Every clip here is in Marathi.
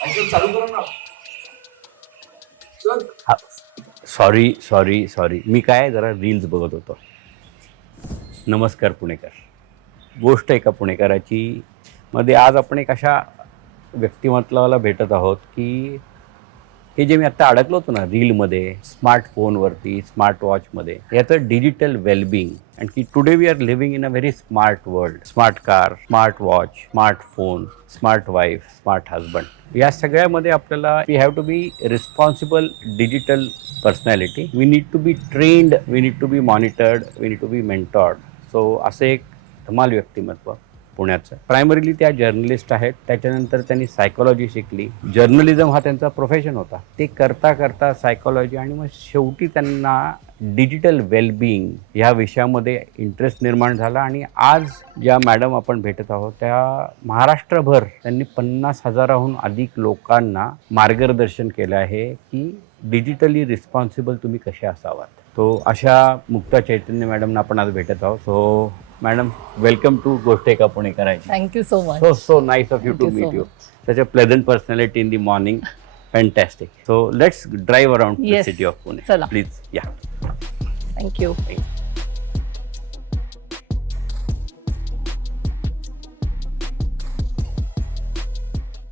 चालू करा ना. सॉरी सॉरी सॉरी, मी काय जरा रील्स बघत होतो. नमस्कार पुणेकर. गोष्ट एका पुणेकराची मध्ये आज आपण एक अशा व्यक्तिमत्वाला भेटत आहोत की हे जे मी आत्ता अडकलो होतो ना रीलमध्ये, स्मार्टफोनवरती, स्मार्ट वॉचमध्ये, याचं डिजिटल वेलबिंग. आणि की today we are living in a very smart world. Smart car, smart watch, smartphone, smart wife, smart husband, या सगळ्यामध्ये आपल्याला we have to be responsible digital personality. We need to be trained, we need to be monitored, we need to be mentored. So असं एक धमाल व्यक्तिमत्व पुण्याचं. प्रायमरीली त्या जर्नलिस्ट आहेत, त्याच्यानंतर त्यांनी सायकोलॉजी शिकली. जर्नलिझम हा त्यांचा प्रोफेशन होता. ते करता करता सायकोलॉजी आणि मग शेवटी त्यांना डिजिटल वेलबिंग ह्या विषयामध्ये इंटरेस्ट निर्माण झाला. आणि आज ज्या मॅडम आपण भेटत आहोत त्या महाराष्ट्रभर त्यांनी 50,000हून अधिक लोकांना मार्गदर्शन केलं आहे की डिजिटली रिस्पॉन्सिबल तुम्ही कसे असावात. तो अशा मुक्ता चैतन्य मॅडमना आपण आज भेटत आहोत. सो मॅडम, वेलकम टू गोष्ट एका पुणेकराची. Thank you so much. So nice of you to meet you. Such a pleasant personality in the morning. Fantastic. So let's drive around the Yes. city of Pune. चला. Please. Yeah. Thank you.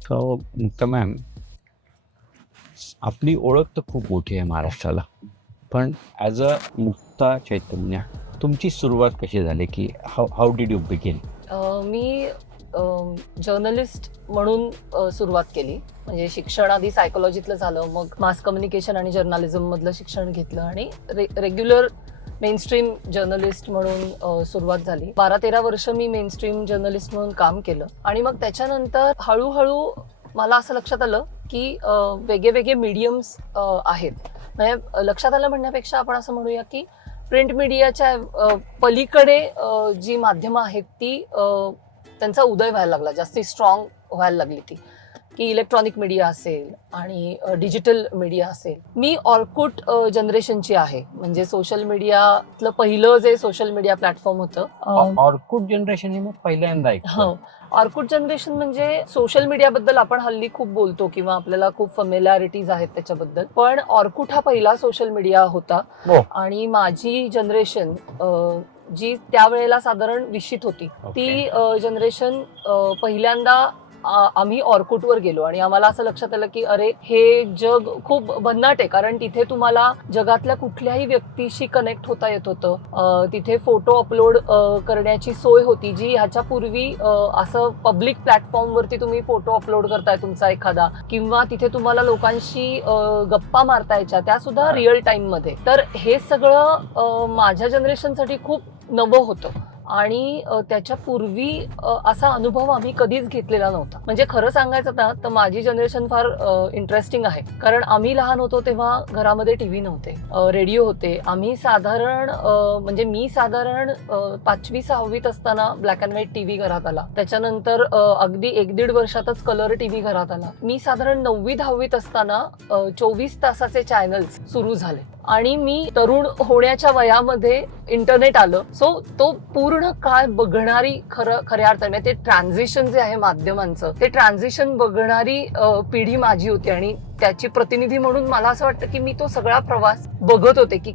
So Mukta ma'am, आपली ओळख तर खूप मोठी आहे महाराष्ट्राला, पण ॲज अ मुक्ता चैतन्य तुमची सुरुवात कशी झाली की how did you begin? Me journalist म्हणून सुरुवात केली. म्हणजे शिक्षण आधी सायकोलॉजीतलं झालं, मग मास कम्युनिकेशन आणि जर्नलिझम मधलं शिक्षण घेतलं आणि रेग्युलर मेनस्ट्रीम जर्नलिस्ट म्हणून सुरुवात झाली. 12-13 वर्ष मी मेनस्ट्रीम जर्नलिस्ट म्हणून काम केलं. आणि मग त्याच्यानंतर हळूहळू मला असं लक्षात आलं की वेगळे मीडियम्स आहेत. म्हणजे लक्षात आलं म्हणण्यापेक्षा आपण असं म्हणूया की प्रिंट मीडियाच्या पलीकडे जी माध्यमं आहेत ती त्यांचा उदय व्हायला लागला, जास्ती स्ट्रॉंग व्हायला लागली ती, की इलेक्ट्रॉनिक मीडिया असेल आणि डिजिटल मीडिया असेल. मी ऑर्कुट जनरेशनची आहे. म्हणजे सोशल मीडियातलं पहिलं जे सोशल मीडिया प्लॅटफॉर्म होतं ऑर्कुट जनरेशन हे मग पहिल्यांदा हो. ऑर्कुट जनरेशन म्हणजे सोशल मीडियाबद्दल आपण हल्ली खूप बोलतो किंवा आपल्याला खूप फॅमिलॅरिटीज आहेत त्याच्याबद्दल, पण ऑर्कुट हा पहिला सोशल मीडिया होता. आणि माझी जनरेशन जी त्यावेळेला साधारण 20शीत होती, ती जनरेशन पहिल्यांदा आम्ही ऑर्कुटवर गेलो. आणि आम्हाला असं लक्षात आलं की अरे, हे जग खूप भन्नाट आहे, कारण तिथे तुम्हाला जगातल्या कुठल्याही व्यक्तीशी कनेक्ट होता येत होतं. तिथे फोटो अपलोड करण्याची सोय होती, जी ह्याच्या पूर्वी असं पब्लिक प्लॅटफॉर्मवरती तुम्ही फोटो अपलोड करताय तुमचा एखादा, किंवा तिथे तुम्हाला लोकांशी गप्पा मारतायच्या, त्या सुद्धा रिअल टाइम मध्ये. तर हे सगळं माझ्या जनरेशनसाठी खूप नवं होतं. आणि त्याच्या पूर्वी असा अनुभव आम्ही कधीच घेतलेला नव्हता. म्हणजे खरं सांगायचं ना तर माझी जनरेशन फार इंटरेस्टिंग आहे, कारण आम्ही लहान होतो तेव्हा घरामध्ये टीव्ही नव्हते, रेडिओ होते. आम्ही साधारण म्हणजे मी साधारण 5वी-6वीत असताना ब्लॅक अँड व्हाईट टीव्ही घरात आला. त्याच्यानंतर अगदी 1-1.5 वर्षातच कलर टीव्ही घरात आला. मी साधारण 9वी-10वीत असताना 24 तासाचे चॅनल्स सुरू झाले. आणि मी तरुण होण्याच्या वयामध्ये इंटरनेट आलं. सो तो पूर्ण काळ बघणारी खऱ्या अर्थाने ते ट्रान्झिशन जे आहे माध्यमांचं, ते ट्रान्झिशन बघणारी पिढी माझी होती. आणि त्याची प्रतिनिधी म्हणून मला असं वाटतं की मी तो सगळा प्रवास बघत होते. की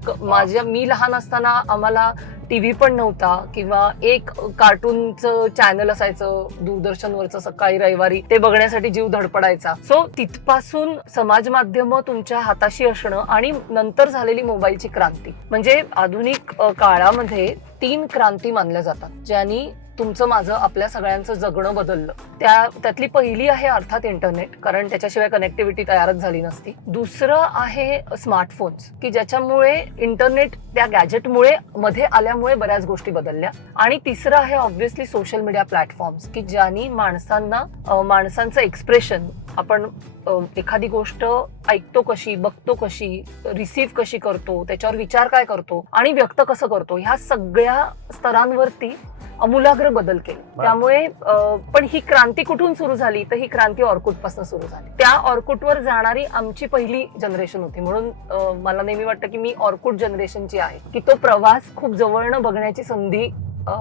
मी लहान असताना आम्हाला टीव्ही पण नव्हता, किंवा एक कार्टूनचं चॅनल असायचं दूरदर्शनवरचं सकाळी रविवारी, ते बघण्यासाठी जीव धडपडायचा. सो तिथपासून समाज माध्यम तुमच्या हाताशी असणं आणि नंतर झालेली मोबाईलची क्रांती, म्हणजे आधुनिक काळामध्ये 3 क्रांती मानल्या जातात ज्यांनी तुमचं माझं आपल्या सगळ्यांचं जगणं बदललं. त्यातली पहिली आहे अर्थात इंटरनेट, कारण त्याच्याशिवाय कनेक्टिव्हिटी तयारच झाली नसती. दुसरं आहे स्मार्टफोन्स, की ज्याच्यामुळे इंटरनेट त्या गॅजेटमुळे मध्ये आल्यामुळे बऱ्याच गोष्टी बदलल्या. आणि तिसरं आहे ऑब्व्हियसली सोशल मीडिया प्लॅटफॉर्म्स, की ज्यांनी माणसांचं एक्सप्रेशन, आपण एखादी गोष्ट ऐकतो कशी, बघतो कशी, रिसीव्ह कशी करतो, त्याच्यावर विचार काय करतो आणि व्यक्त कसं करतो, ह्या सगळ्या स्तरांवरती अमूलाग्र बदल केले. त्यामुळे पण ही क्रांती कुठून सुरू झाली, तर ही क्रांती ऑर्कुट पासून सुरू झाली. त्या ऑर्कुटवर जाणारी आमची पहिली जनरेशन होती. म्हणून मला नेहमी वाटतं की मी ऑर्कुट जनरेशनची आहे, की तो प्रवास खूप जवळनं बघण्याची संधी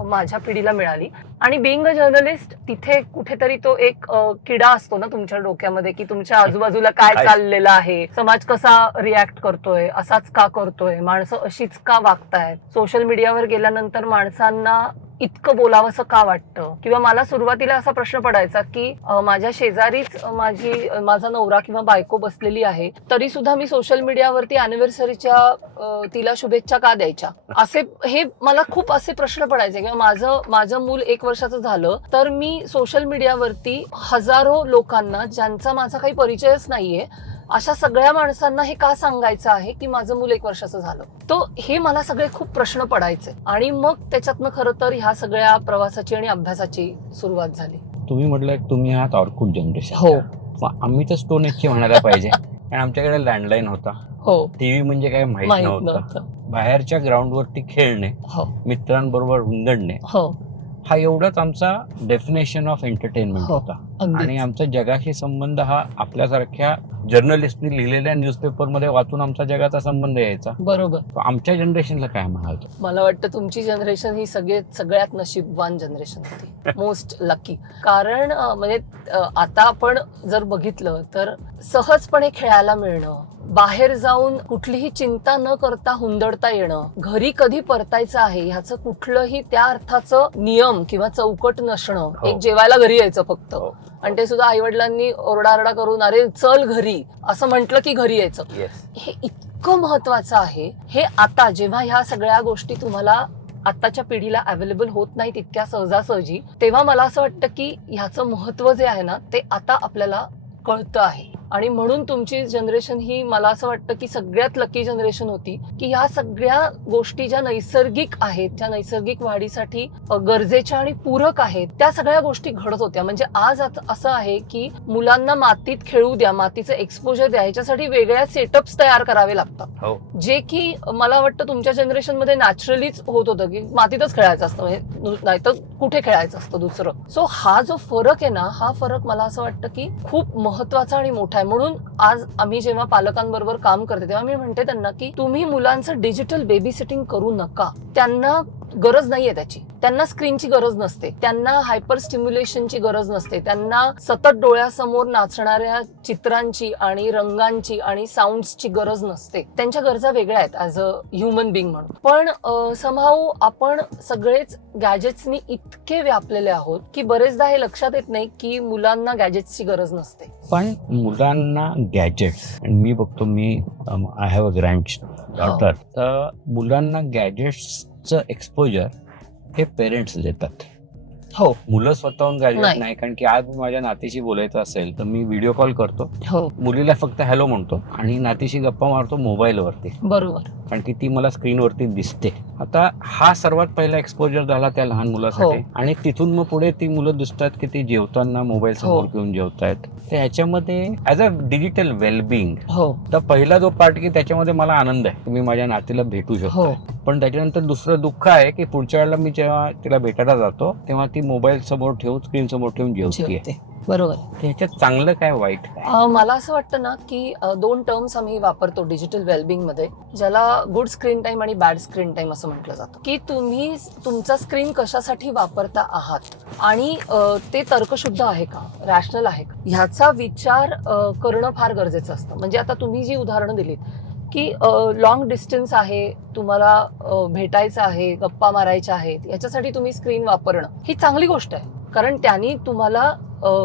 माझ्या पिढीला मिळाली. आणि बिईंग अ जर्नलिस्ट तिथे कुठेतरी तो एक किडा असतो ना तुमच्या डोक्यामध्ये, की तुमच्या आजूबाजूला काय चाललेलं आहे, समाज कसा रिॲक्ट करतोय, असाच का करतोय, माणसं अशीच का वागतायत, सोशल मीडियावर गेल्यानंतर माणसांना इतकं बोलावंसं का वाटतं. किंवा मला सुरुवातीला असा प्रश्न पडायचा की माझ्या शेजारीच माझा नवरा किंवा बायको बसलेली आहे, तरी सुद्धा मी सोशल मीडियावरती अॅनिव्हर्सरीच्या तिला शुभेच्छा का द्यायच्या, असे हे मला खूप असे प्रश्न पडायचे. किंवा माझं मूल 1 वर्षाचं झालं तर मी सोशल मीडियावरती हजारो लोकांना, ज्यांचा माझा काही परिचयच नाहीये, अशा सगळ्या माणसांना हे का सांगायचं आहे की माझं मूल 1 वर्षाचं झालं. तो हे मला सगळे खूप प्रश्न पडायचे. आणि मग त्याच्यातनं खरं तर ह्या सगळ्या प्रवासाची आणि अभ्यासाची सुरुवात झाली. तुम्ही म्हटलं तुम्ही आहात ऑर्कुट जनरेशन. हो. आम्ही तर स्टोन एजची म्हणायला पाहिजे. कारण आमच्याकडे लँडलाईन होता. हो. टीव्ही म्हणजे काय माहित नव्हतं. बाहेरच्या ग्राउंडवरती खेळणे, हो. मित्रांबरोबर हुंदडणे, हो. हा एवढाच आमचा डेफिनेशन ऑफ एंटरटेनमेंट हो. होता. अगदीच. आणि आमचा जगाशी संबंध हा आपल्यासारख्या जर्नलिस्टनी लिहिलेल्या न्यूजपेपरमध्ये वाचून आमचा जगाचा संबंध यायचा. बरोबर. आमच्या जनरेशनला काय म्हणाल? मला वाटतं तुमची जनरेशन ही सगळ्यात नशीबवान जनरेशन होती. Most lucky. कारण म्हणजे आता आपण जर बघितलं तर सहजपणे खेळायला मिळणं, बाहेर जाऊन कुठलीही चिंता न करता हुंदडता येणं, घरी कधी परतायचं आहे ह्याचं कुठलंही त्या अर्थाचं नियम किंवा चौकट नसणं. एक जेवायला घरी यायचं फक्त, आणि ते सुद्धा आईवडिलांनी ओरडाआरडा करून अरे चल घरी असं म्हटलं की घरी यायचं. हे इतकं महत्वाचं आहे. हे आता जेव्हा ह्या सगळ्या गोष्टी तुम्हाला आताच्या पिढीला अवेलेबल होत नाहीत इतक्या सहजासहजी, तेव्हा मला असं वाटतं की ह्याचं महत्व जे आहे ना ते आता आपल्याला कळतं आहे. आणि म्हणून तुमची जनरेशन ही मला असं वाटतं की सगळ्यात लकी जनरेशन होती की ह्या सगळ्या गोष्टी ज्या नैसर्गिक आहेत, ज्या नैसर्गिक वाढीसाठी गरजेच्या आणि पूरक आहेत, त्या सगळ्या गोष्टी घडत होत्या. म्हणजे आज असं आहे की मुलांना मातीत खेळू द्या, मातीचं एक्सपोजर द्या, ह्याच्यासाठी वेगळ्या सेटअप्स तयार करावे लागतात. जे की मला वाटतं तुमच्या जनरेशन मध्ये नॅचरलीच होत होतं की मातीतच खेळायचं असतं, म्हणजे नाहीतर कुठे खेळायचं असतं दुसरं. सो हा जो फरक आहे ना, हा फरक मला असं वाटतं की खूप महत्वाचा आणि मोठा आहे. म्हणून आज आम्ही जेव्हा पालकांबरोबर काम करते तेव्हा मी म्हणते त्यांना की तुम्ही मुलांचं डिजिटल बेबी सिटिंग करू नका. त्यांना गरज नाहीये त्याची. त्यांना स्क्रीनची गरज नसते, त्यांना हायपर स्टिम्युलेशनची गरज नसते, त्यांना सतत डोळ्यासमोर नाचणाऱ्या चित्रांची आणि रंगांची आणि साऊंड्सची गरज नसते. त्यांच्या गरजा वेगळ्या आहेत ऍज अ ह्युमन बिंग म्हणून. पण समहाऊ आपण सगळेच गॅजेट्सनी इतके व्यापलेले आहोत की बरेचदा हे लक्षात येत नाही की मुलांना गॅजेट्सची गरज नसते. पण मुलांना गॅजेट्स, मी बघतो, मी I have a granddaughter, तर मुलांना गॅजेट्सचं एक्सपोजर हे पेरेंट्स देतात. हो. मुलं स्वतःहून गॅजेट नाही. कारण की आज माझ्या नातीशी बोलायचं असेल तर मी व्हिडिओ कॉल करतो, हो, मुलीला फक्त हॅलो म्हणतो आणि नातीशी गप्पा मारतो मोबाईलवरती. बरोबर. कारण की ती मला स्क्रीनवरती दिसते. आता हा सर्वात पहिला एक्सपोजर झाला त्या लहान मुलासाठी. आणि तिथून मग पुढे ती मुलं दिसतात की ती जेवताना मोबाईल समोर घेऊन जेवतायत. तर ह्याच्यामध्ये ऍज अ डिजिटल वेलबिंग, तर पहिला जो पार्ट की त्याच्यामध्ये मला आनंद आहे, तुम्ही माझ्या नातीला भेटू शकतो. पण त्याच्यानंतर दुसरं दुःख आहे की पुढच्या वेळेला मी जेव्हा तिला भेटायला जातो तेव्हा ती मोबाईल समोर ठेवून, स्क्रीन समोर ठेवून जेवते. बरोबर. ह्याच्यात चांगलं काय वाईट काय? मला असं वाटतं ना की 2 टर्म्स आम्ही वापरतो डिजिटल वेलबिंग मध्ये, ज्याला गुड स्क्रीन टाइम आणि बॅड स्क्रीन टाइम असं म्हटलं जातं. की तुम्ही तुमचा स्क्रीन कशासाठी वापरता आहात आणि ते तर्कशुद्ध आहे का, रॅशनल आहे का, ह्याचा विचार करणं फार गरजेचं असतं. म्हणजे आता तुम्ही जी उदाहरणं दिलीत की लॉंग डिस्टन्स आहे, तुम्हाला भेटायचं आहे, गप्पा मारायच्या आहेत, याच्यासाठी तुम्ही स्क्रीन वापरणं ही चांगली गोष्ट आहे. कारण त्यांनी तुम्हाला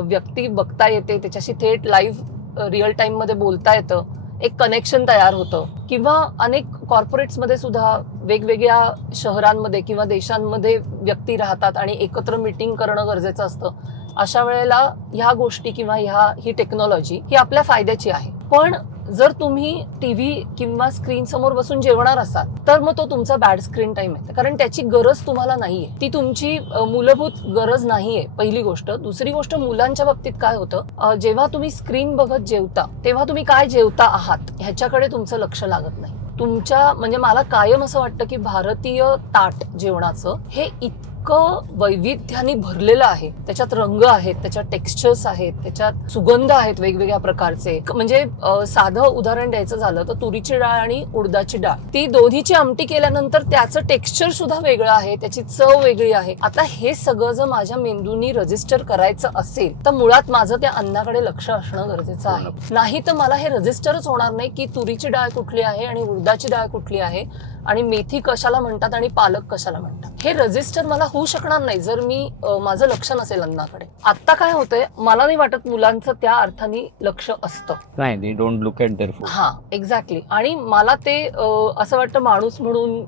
व्यक्ती बघता येते, त्याच्याशी थेट लाईव्ह रिअल टाइम मध्ये बोलता येतं, एक कनेक्शन तयार होतं. किंवा अनेक कॉर्पोरेट्समध्ये सुद्धा वेगवेगळ्या शहरांमध्ये किंवा देशांमध्ये व्यक्ती राहतात आणि एकत्र मीटिंग करणं गरजेचं असतं. अशा वेळेला ह्या गोष्टी किंवा ही टेक्नॉलॉजी ही आपल्या फायद्याची आहे. पण जर तुम्ही टीव्ही किंवा स्क्रीन समोर बसून जेवणार असाल तर मग तो तुमचा बॅड स्क्रीन टाइम आहे. कारण त्याची गरज तुम्हाला नाहीये, ती तुमची मूलभूत गरज नाहीये, पहिली गोष्ट. दुसरी गोष्ट, मुलांच्या बाबतीत काय होतं, जेव्हा तुम्ही स्क्रीन बघत जेवता तेव्हा तुम्ही काय जेवता आहात ह्याच्याकडे तुमचं लक्ष लागत नाही. तुमच्या म्हणजे मला कायम असं वाटतं की भारतीय ताट जेवणाचं हे इतकं इतकं वैविध्याने भरलेलं आहे. त्याच्यात रंग आहेत, त्याच्यात टेक्स्चर्स आहेत, त्याच्यात सुगंध आहेत वेगवेगळ्या प्रकारचे. म्हणजे साधं उदाहरण द्यायचं झालं तर तुरीची डाळ आणि उडदाची डाळ, ती दोन्हीची आमटी केल्यानंतर त्याचं टेक्स्चर सुद्धा वेगळं आहे, त्याची चव वेगळी आहे. आता हे सगळं जर माझ्या मेंदूनी रजिस्टर करायचं असेल तर मुळात माझं त्या अन्नाकडे लक्ष असणं गरजेचं आहे. नाही तर मला हे रजिस्टरच होणार नाही की तुरीची डाळ कुठली आहे आणि उडदाची डाळ कुठली आहे आणि मेथी कशाला म्हणतात आणि पालक कशाला म्हणतात. हे रजिस्टर मला होऊ शकणार नाही जर मी माझं लक्ष नसेल अन्नाकडे. आता काय होतंय, मला नाही वाटत मुलांचं त्या अर्थाने लक्ष असतं. नाही, they don't look at there food. हा, एक्झॅक्टली. आणि मला ते असं वाटतं माणूस म्हणून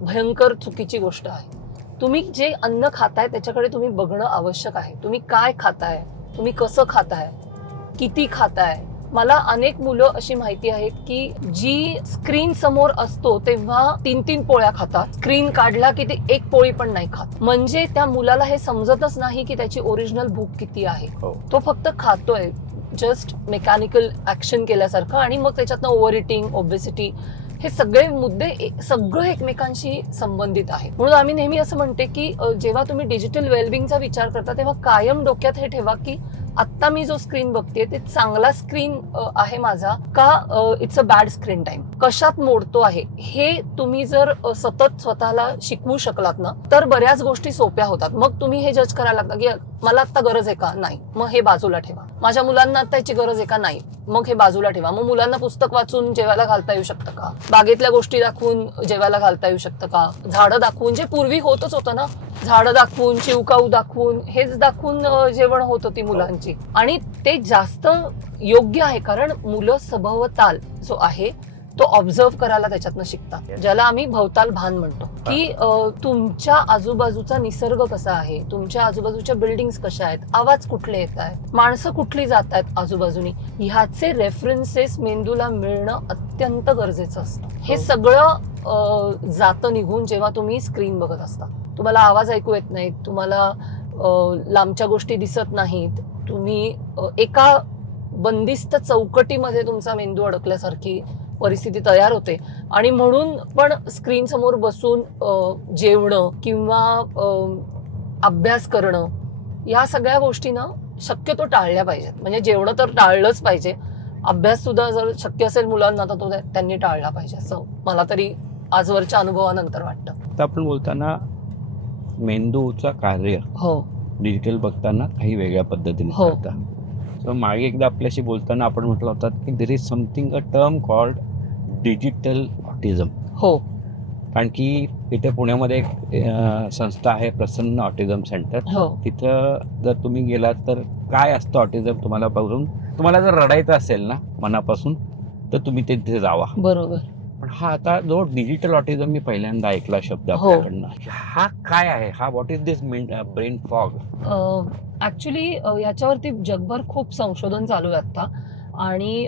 भयंकर चुकीची गोष्ट आहे. तुम्ही जे अन्न खाताय त्याच्याकडे तुम्ही बघणं आवश्यक आहे. तुम्ही काय खाताय, तुम्ही कसं खाताय, किती खाताय. मला अनेक मुलं अशी माहिती आहेत की जी स्क्रीन समोर असतो तेव्हा 3-3 पोळ्या खातात, स्क्रीन काढला की ते एक पोळी पण नाही खात. म्हणजे त्या मुलाला हे समजतच नाही की त्याची ओरिजिनल भूक किती आहे. तो फक्त खातोय जस्ट मेकॅनिकल ऍक्शन केल्यासारखं. आणि मग त्याच्यातनं ओव्हर इटिंग, ओबेसिटी, हे सगळे मुद्दे सगळं एकमेकांशी संबंधित आहे. म्हणून आम्ही नेहमी असं म्हणते की जेव्हा तुम्ही डिजिटल वेलबिंगचा विचार करता तेव्हा कायम डोक्यात हे ठेवा की आता मी जो स्क्रीन बघतेय ते चांगला स्क्रीन आहे माझा का it's a bad screen time, कशात मोडतो आहे. हे तुम्ही जर सतत स्वतःला शिकवू शकलात ना तर बऱ्याच गोष्टी सोप्या होतात. मग तुम्ही हे जज करायला लागता की मला आता गरज आहे का, नाही, मग हे बाजूला ठेवा. माझ्या मुलांना आता याची गरज आहे का, नाही, मग हे बाजूला ठेवा. मग मुलांना पुस्तक वाचून जेवायला घालता येऊ शकतं का, बागेतल्या गोष्टी दाखवून जेवायला घालता येऊ शकतं का, झाडं दाखवून, जे पूर्वी होतच होतं ना, झाडं दाखवून, चिवकाऊ दाखवून, हेच दाखवून जेवण होत होती मुलांची. आणि ते जास्त योग्य आहे कारण मुलं सभोवताल जो आहे तो ऑब्झर्व करायला त्याच्यातनं शिकतात, ज्याला आम्ही भवताल भान म्हणतो. की तुमच्या आजूबाजूचा निसर्ग कसा आहे, तुमच्या आजूबाजूच्या बिल्डिंग्स कशा आहेत, आवाज कुठले येत आहेत, माणसं कुठली जात आहेत आजूबाजूनी, ह्याचे रेफरन्सेस मेंदूला मिळणं अत्यंत गरजेचं असतं. हे सगळं जातं निघून जेव्हा तुम्ही स्क्रीन बघत असता. तुम्हाला आवाज ऐकू येत नाहीत, तुम्हाला लांबच्या गोष्टी दिसत नाहीत, तुम्ही एका बंदिस्त चौकटीमध्ये तुमचा मेंदू अडकल्यासारखी परिस्थिती तयार होते. आणि म्हणून पण स्क्रीन समोर बसून जेवणं किंवा अभ्यास करणं या सगळ्या गोष्टीनं शक्यतो टाळल्या पाहिजेत. म्हणजे जेवणं तर टाळलंच पाहिजे, अभ्यास सुद्धा जर शक्य असेल मुलांना तर तो त्यांनी टाळला पाहिजे, असं मला तरी आजवरच्या अनुभवानंतर वाटतं. आता आपण बोलताना मेंदूचा कार्य हो डिजिटल बघताना काही वेगळ्या पद्धतीने हो. करता. तर मागे एकदा आपल्याशी बोलताना आपण म्हटलं होतं की there is something a term called digital autism. हो. कारण की इथे पुण्यामध्ये एक संस्था आहे प्रसन्न ऑटिझम सेंटर. हो. तिथं जर तुम्ही गेलात तर काय असतं ऑटिझम तुम्हाला बघून, तुम्हाला जर रडायचं असेल ना मनापासून तर तुम्ही तिथे जावा. बरोबर. पण हा आता जो डिजिटल ऑटिझम मी पहिल्यांदा ऐकला शब्द हो. आपल्याकडनं, हा काय आहे, हा what is this brain fog? Actually याच्यावरती जगभर खूप संशोधन चालू आहे आता. आणि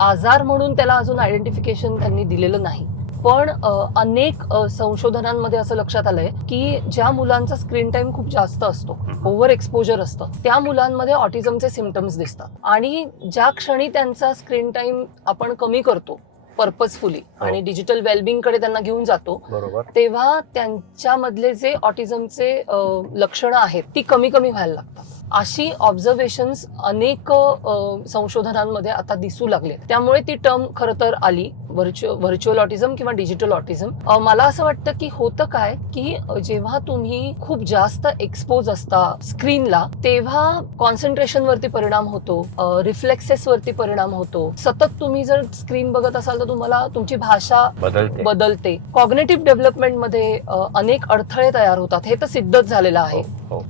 आजार म्हणून त्याला अजून आयडेंटिफिकेशन त्यांनी दिलेलं नाही. पण अनेक संशोधनांमध्ये असं लक्षात आलंय की ज्या मुलांचा स्क्रीन टाइम खूप जास्त असतो, ओव्हर एक्सपोजर असतं, त्या मुलांमध्ये ऑटिझमचे सिम्पटम्स दिसतात. आणि ज्या क्षणी त्यांचा स्क्रीन टाइम आपण कमी करतो पर्पजफुली आणि डिजिटल वेलबिंग कडे त्यांना घेऊन जातो, बरोबर, तेव्हा त्यांच्यामधले जे ऑटिझमचे लक्षणं आहेत ती कमी कमी व्हायला लागतात. अशी ऑब्झर्वेशन्स अनेक संशोधनांमध्ये आता दिसू लागले. त्यामुळे ती टर्म खरं तर आली, व्हर्च्युअल ऑटिझम किंवा डिजिटल ऑटिझम. मला असं वाटतं की होतं काय की जेव्हा तुम्ही खूप जास्त एक्सपोज असता स्क्रीनला तेव्हा कॉन्सन्ट्रेशन वरती परिणाम होतो, रिफ्लेक्सेस वरती परिणाम होतो. सतत तुम्ही जर स्क्रीन बघत असाल तर तुम्हाला तुमची भाषा बदलते. कॉग्निटिव्ह डेव्हलपमेंट मध्ये अनेक अडथळे तयार होतात, हे तर सिद्धच झालेलं आहे.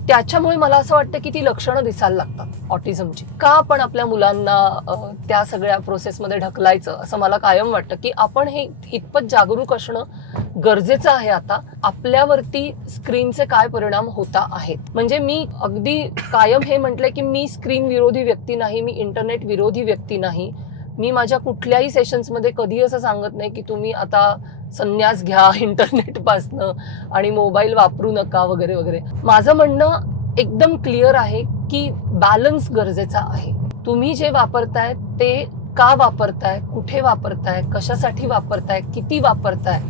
त्याच्यामुळे मला असं वाटतं की ती लक्षणं दिसायला लागतात ऑटिझमची. का आपण आपल्या मुलांना त्या सगळ्या प्रोसेसमध्ये ढकलायचं, असं मला कायम वाटतं की आपण हे इतपत जागरूक असणं गरजेचं आहे आता आपल्यावरती स्क्रीनचे काय परिणाम होता आहेत. म्हणजे मी अगदी कायम हे म्हटलंय की मी स्क्रीन विरोधी व्यक्ती नाही, मी इंटरनेट विरोधी व्यक्ती नाही. मी माझ्या कुठल्याही सेशन्समध्ये कधी असं सांगत नाही की तुम्ही आता संन्यास घ्या इंटरनेटपासनं आणि मोबाईल वापरू नका वगैरे वगैरे. माझं म्हणणं एकदम क्लिअर आहे की बॅलन्स गरजेचा आहे. तुम्ही जे वापरताय ते का वापरताय, कुठे वापरताय, कशासाठी वापरताय, किती वापरताय,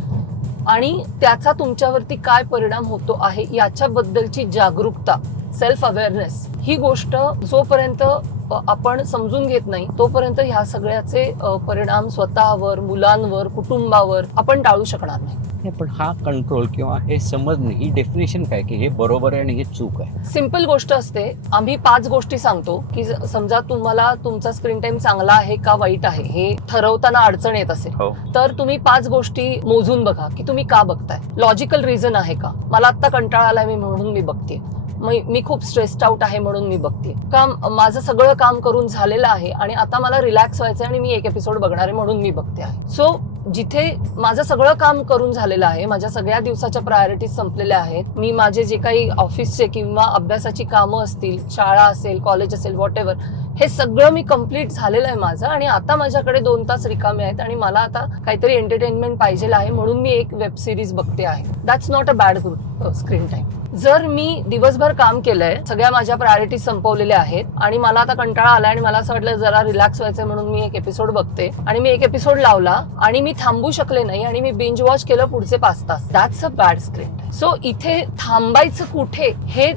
आणि त्याचा तुमच्यावरती काय परिणाम होतो आहे याच्याबद्दलची जागरूकता, सेल्फ अवेअरनेस, ही गोष्ट जोपर्यंत आपण समजून घेत नाही तोपर्यंत ह्या सगळ्याचे परिणाम स्वतःवर, मुलांवर, कुटुंबावर आपण टाळू शकणार नाही. नाही, पण हा कंट्रोल किंवा हे समजणे, ही डेफिनेशन काय की हे बरोबर आहे आणि हे चूक आहे? सिंपल गोष्ट असते. आम्ही 5 गोष्टी सांगतो की समजा तुम्हाला तुमचा स्क्रीन टाइम चांगला आहे का वाईट आहे हे ठरवताना अडचण येत असेल हो. तर तुम्ही 5 गोष्टी मोजून बघा की तुम्ही का बघताय. लॉजिकल रिझन आहे का? मला आता कंटाळा आलाय म्हणून मी बघते, मी खूप स्ट्रेस्ड आउट आहे म्हणून मी बघते का? माझं सगळं काम करून झालेलं आहे आणि आता मला रिलॅक्स व्हायचं आणि मी एक एपिसोड बघणार आहे म्हणून मी बघते आहे. सो जिथे माझं सगळं काम करून झालेलं आहे, माझ्या सगळ्या दिवसाच्या प्रायोरिटीज संपलेल्या आहेत, मी माझे जे काही ऑफिसचे किंवा अभ्यासाची कामं असतील, शाळा असेल, कॉलेज असेल, व्हॉट एव्हर, हे सगळं मी कम्प्लीट झालेलं आहे माझं आणि आता माझ्याकडे 2 तास रिकामे आहेत आणि मला आता काहीतरी एंटरटेनमेंट पाहिजे आहे म्हणून मी एक वेब सिरीज बघते आहे. That's not a bad screen time. जर मी दिवसभर काम केलंय, सगळ्या माझ्या प्रायोरिटीज संपवलेल्या आहेत आणि मला आता कंटाळा आलाय आणि मला असं वाटलं जरा रिलॅक्स व्हायचंय म्हणून मी एक एपिसोड बघते आणि मी एक एपिसोड लावला आणि मी थांबू शकले नाही आणि मी बिंज वॉच केलं पुढचे 5 तास, that's a bad screen time. So इथे थांबायचं कुठे हे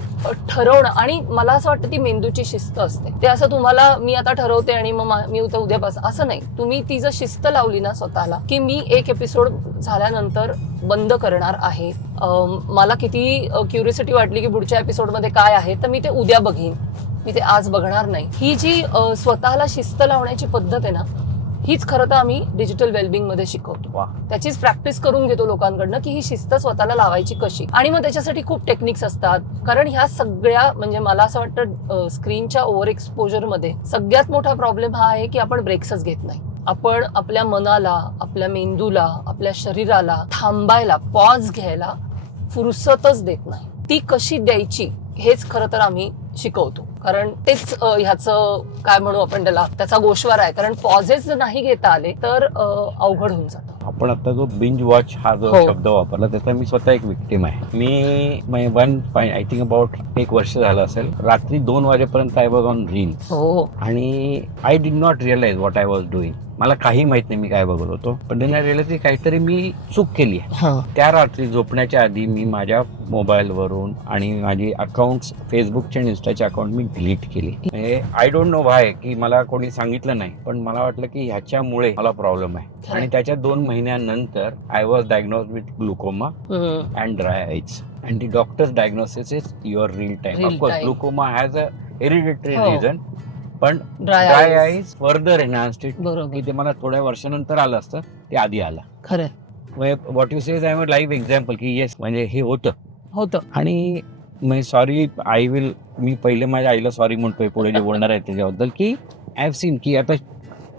ठरवणं, आणि मला असं वाटतं ती मेंदूची शिस्त असते. ते असं तुम्हाला मी आता ठरवते आणि मग मी उद्यापासून असं नाही. तुम्ही ती जर शिस्त लावली ना स्वतःला की मी एक एपिसोड झाल्यानंतर बंद करणार आहे, मला किती क्युरियोसिटी वाटली की पुढच्या एपिसोडमध्ये काय आहे तर मी ते उद्या बघीन, मी ते आज बघणार नाही, ही जी स्वतःला शिस्त लावण्याची पद्धत आहे ना, हीच खरं तर आम्ही डिजिटल वेलबिंग मध्ये शिकवतो. त्याचीच प्रॅक्टिस करून घेतो लोकांकडनं की ही शिस्त स्वतःला लावायची कशी. आणि मग त्याच्यासाठी खूप टेक्निक्स असतात, कारण ह्या सगळ्या म्हणजे मला असं वाटतं स्क्रीनच्या ओव्हर एक्सपोजर मध्ये सगळ्यात मोठा प्रॉब्लेम हा आहे की आपण ब्रेक्सच घेत नाही. आपण आपल्या मनाला, आपल्या मेंदूला, आपल्या शरीराला थांबायला, पॉज घ्यायला फुरसतच देत नाही. ती कशी द्यायची हेच खरं तर आम्ही शिकवतो, कारण तेच ह्याचं काय म्हणू आपण त्याचा गोषवार आहे. कारण पॉझेस नाही घेता आले तर अवघड होऊन जातं. आपण आता जो बिंज वॉच हा जो शब्द वापरला त्याचा मी स्वतः एक विक्टिम आहे. मी आय थिंक अबाउट 1 वर्ष झालं असेल, रात्री 2 वाजेपर्यंत आय वॉज ऑन रील्स आणि I did not realise what I was doing. मला काही माहित नाही मी काय बघत होतो, पण देन आय रिअलाइज काहीतरी मी चूक केली आहे. त्या रात्री झोपण्याच्या आधी मी माझ्या मोबाईलवरून आणि माझी अकाउंट्स, फेसबुकचे आणि इन्स्टाचे अकाउंट मी डिलीट केली. आय डोंट नो व्हाय, की मला कोणी सांगितलं नाही, पण मला वाटलं की ह्याच्यामुळे मला प्रॉब्लेम आहे. आणि त्याच्या 2 महिन्यानंतर I was diagnose with glaucoma and dry eyes. And the doctors diagnosis is your reel time. Of course glaucoma has a hereditary reason, पण ड्राय आईज फर्दर एनहान्स्ड इट. की ते मला थोड्या वर्षानंतर आलं असतं, ते आधी आलं. खरं what you say is I am a live example की येस, म्हणजे हे होतं. आणि मी सॉरी, मी पहिले माझ्या आईला सॉरी म्हणतोय पुढे जे बोलणार आहे त्याच्याबद्दल, की आय हॅव सीन की आता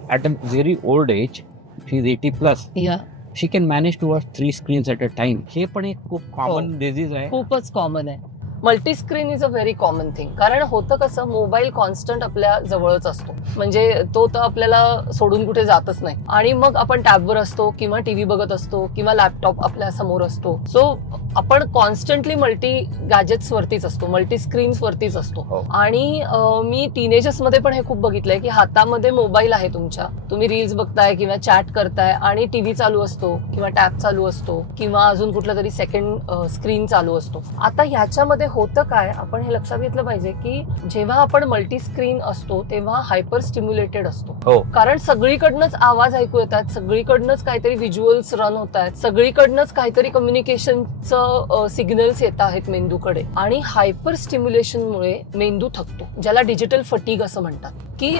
at a very old age, she is 80+, she can manage to watch 3 screens at a time. हे पण एक खूप कॉमन डिझीज आहे, खूपच कॉमन आहे. Multiscreen is a very common thing. कारण होतं कसं, मोबाईल कॉन्स्टंट आपल्या जवळच असतो, म्हणजे तो तर आपल्याला सोडून कुठे जातच नाही. आणि मग आपण टॅबवर असतो किंवा टीव्ही बघत असतो किंवा लॅपटॉप आपल्या समोर असतो. सो आपण कॉन्स्टंटली मल्टी गॅजेट्स वरतीच असतो, मल्टी स्क्रीन्स वरतीच असतो. आणि मी टीनेजर्स मध्ये पण हे खूप बघितलंय की हातामध्ये मोबाईल आहे तुमच्या, तुम्ही रील्स बघताय किंवा चॅट करताय आणि टीव्ही चालू असतो किंवा टॅब चालू असतो किंवा अजून कुठला तरी सेकंड स्क्रीन चालू असतो. आता ह्याच्यामध्ये होतं काय, आपण हे लक्षात घेतलं पाहिजे की जेव्हा आपण मल्टी स्क्रीन असतो तेव्हा हायपर स्टिम्युलेटेड असतो. कारण सगळीकडनंच आवाज ऐकू येतात, सगळीकडनंच काहीतरी व्हिज्युअल्स रन होत आहेत, सगळीकडनंच काहीतरी कम्युनिकेशनचं सिग्नल्स येत आहेत मेंदूकडे. आणि हायपर स्टिम्युलेशनमुळे मेंदू थकतो, ज्याला डिजिटल फटीग असं म्हणतात. की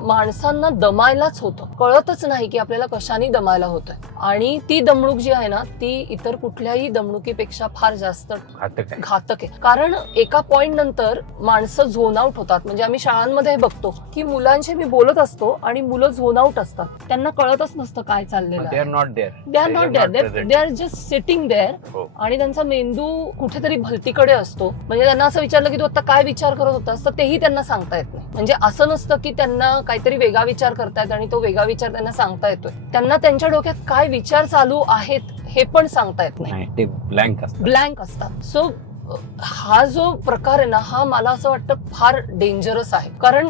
माणसांना दमायलाच होतं, कळतच नाही की आपल्याला कशाने दमायला होतंय. आणि ती दमणूक जी आहे ना, ती इतर कुठल्याही दमणुकीपेक्षा फार जास्त घातक आहे. कारण एका पॉइंट नंतर माणसं झोन आउट होतात. म्हणजे आम्ही शाळांमध्ये बघतो की मुलांशी मी बोलत असतो आणि मुलं झोन आउट असतात, त्यांना कळतच नसतं काय चाललेलं. They are not there, they are just sitting there. आणि त्यांचा मेंदू कुठेतरी भलतीकडे असतो. म्हणजे त्यांना असं विचारलं की तू आता काय विचार करत होतास, तर तेही त्यांना सांगता येत नाही. म्हणजे असं नसतं की त्यांना काहीतरी वेगळा विचार करतायत आणि तो वेगळा विचार त्यांना सांगता येतोय. त्यांना त्यांच्या डोक्यात काय विचार चालू आहेत हे पण सांगता येत नाही, ते ब्लँक असतात. सो हा जो प्रकार आहे ना, हा मला असं वाटतं फार डेंजरस आहे. कारण